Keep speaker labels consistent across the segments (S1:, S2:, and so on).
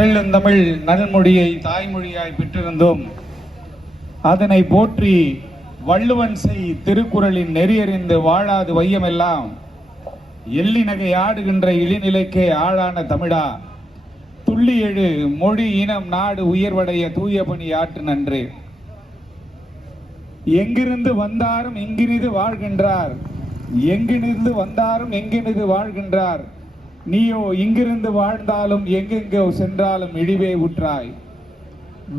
S1: தெள்ளந்தமிழ் நல்மொழியை தாய்மொழியாய் பெற்றிருந்தோம். அதனை போற்றி வள்ளுவன் செய் திருக்குறளின் நெறியறிந்து வாழாது வையமெல்லாம் எள்ளினகை ஆடுகின்ற இழிநிலைக்கே ஆளான தமிழா. துள்ளி எழு மொழி இனம் நாடு உயர்வடைய தூய பணி ஆற்று நன்றே. எங்கிருந்து வந்தாரும் இங்கினிது வாழ்கின்றார். எங்கிருந்து வந்தாரும் எங்கினிது வாழ்கின்றார். நீயோ இங்கிருந்து வாழ்ந்தாலும் எங்கெங்கோ சென்றாலும் இழிவே உற்றாய்.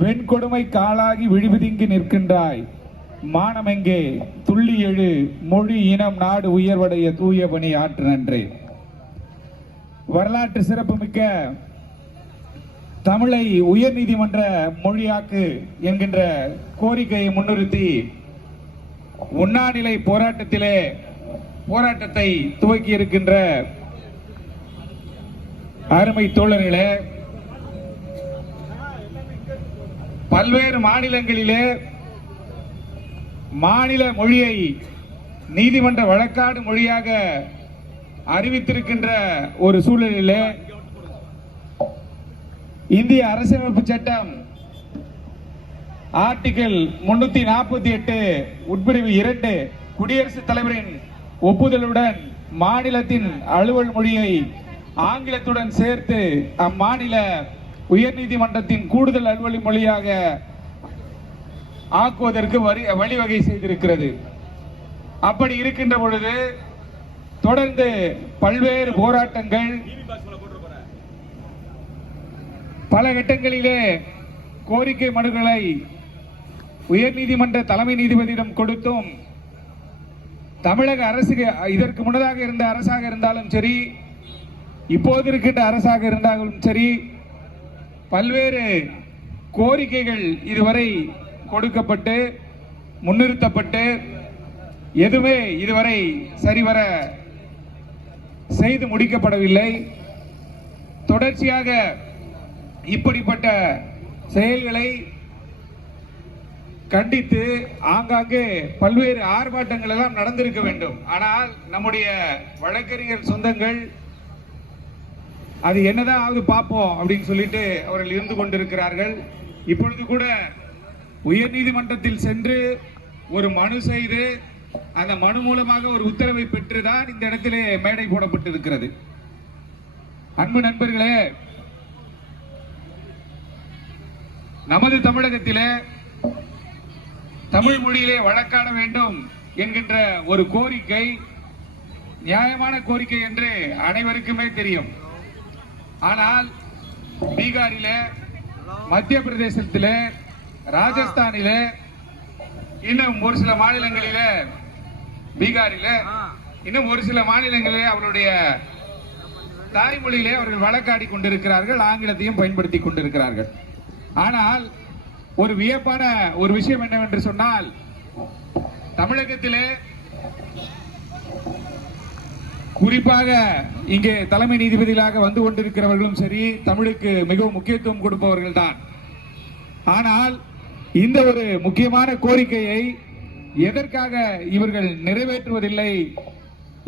S1: வெண்கொடுமை காலாகி விழிவிதிங்கி நிற்கின்றாய். மானமெங்கே துள்ளி எழு மொழி இனம் நாடு உயர்வடைய தூய பணி ஆற்று நன்றே. வரலாற்று சிறப்புமிக்க தமிழை உயர் நீதிமன்ற மொழியாக்கு என்கின்ற கோரிக்கையை முன்னிறுத்தி உண்ணாநிலை போராட்டத்திலே போராட்டத்தை துவக்கி இருக்கின்ற அருமை தோழர்களே பல்வேறு மாநிலங்களிலே மாநில மொழியை நீதிமன்ற வழக்காடு மொழியாக அறிவித்திருக்கின்ற ஒரு சூழலிலே இந்திய அரசியலமைப்பு சட்டம் ஆர்டிகிள் முன்னூத்தி நாற்பத்தி எட்டு உட்பிரிவு இரண்டு குடியரசுத் தலைவரின் ஒப்புதலுடன் மாநிலத்தின் அலுவல் மொழியை ஆங்கிலத்துடன் சேர்த்து அம்மாநில உயர்நீதிமன்றத்தின் கூடுதல் அலுவலி மொழியாக ஆக்குவதற்கு வரி வழிவகை செய்திருக்கிறது. அப்படி இருக்கின்ற பொழுது தொடர்ந்து பல்வேறு போராட்டங்கள் பல கட்டங்களிலே கோரிக்கை மனுக்களை உயர்நீதிமன்ற தலைமை நீதிபதியிடம் கொடுத்தும் தமிழக அரசு இதற்கு முன்னதாக இருந்த அரசாக இருந்தாலும் சரி இப்போது இருக்கின்ற அரசாக இருந்தாலும் சரி பல்வேறு கோரிக்கைகள் இதுவரை கொடுக்கப்பட்டு முன்னிறுத்தப்பட்டு எதுவுமே இதுவரை சரிவர செய்து முடிக்கப்படவில்லை. தொடர்ச்சியாக இப்படிப்பட்ட செயல்களை கண்டித்து ஆங்காங்கே பல்வேறு ஆர்ப்பாட்டங்கள் எல்லாம் நடந்திருக்க வேண்டும். ஆனால் நம்முடைய வழக்கறிஞர் சொந்தங்கள் அது என்னதான் ஆகுது பார்ப்போம் அப்படின்னு சொல்லிட்டு அவர்கள் இருந்து கொண்டிருக்கிறார்கள். இப்பொழுது கூட உயர் நீதிமன்றத்தில் சென்று ஒரு மனு செய்து அந்த மனு மூலமாக ஒரு உத்தரவை பெற்றுதான் இந்த இடத்திலே மேடை போடப்பட்டிருக்கிறது. அன்பு நண்பர்களே நமது தமிழகத்திலே தமிழ் மொழியிலே வழக்காட வேண்டும் என்கின்ற ஒரு கோரிக்கை நியாயமான கோரிக்கை என்று அனைவருக்குமே தெரியும். ஆனால் பீகாரிலே மத்திய பிரதேசத்திலே ராஜஸ்தானிலே இன்னும் ஒரு சில மாநிலங்களிலே பீகாரிலே இன்னும் ஒரு சில மாநிலங்களிலே அவருடைய தாய்மொழியிலே அவர்கள் வழக்காடி கொண்டிருக்கிறார்கள் ஆங்கிலத்தையும் பயன்படுத்தி கொண்டிருக்கிறார்கள். ஆனால் ஒரு வியப்பான ஒரு விஷயம் என்னவென்று சொன்னால் தமிழகத்திலே குறிப்பாக இங்கே தலைமை நீதிபதிகளாக வந்து கொண்டிருக்கிறவர்களும் சரி தமிழுக்கு மிகவும் முக்கியத்துவம் கொடுப்பவர்கள் தான். ஆனால் இந்த ஒரு முக்கியமான கோரிக்கையை எதற்காக இவர்கள் நிறைவேற்றுவதில்லை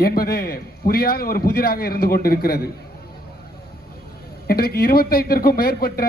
S1: என்பது புரியாத ஒரு புதிராக இருந்து கொண்டிருக்கிறது. இன்றைக்கு இருபத்தைந்திற்கும் மேற்பட்ட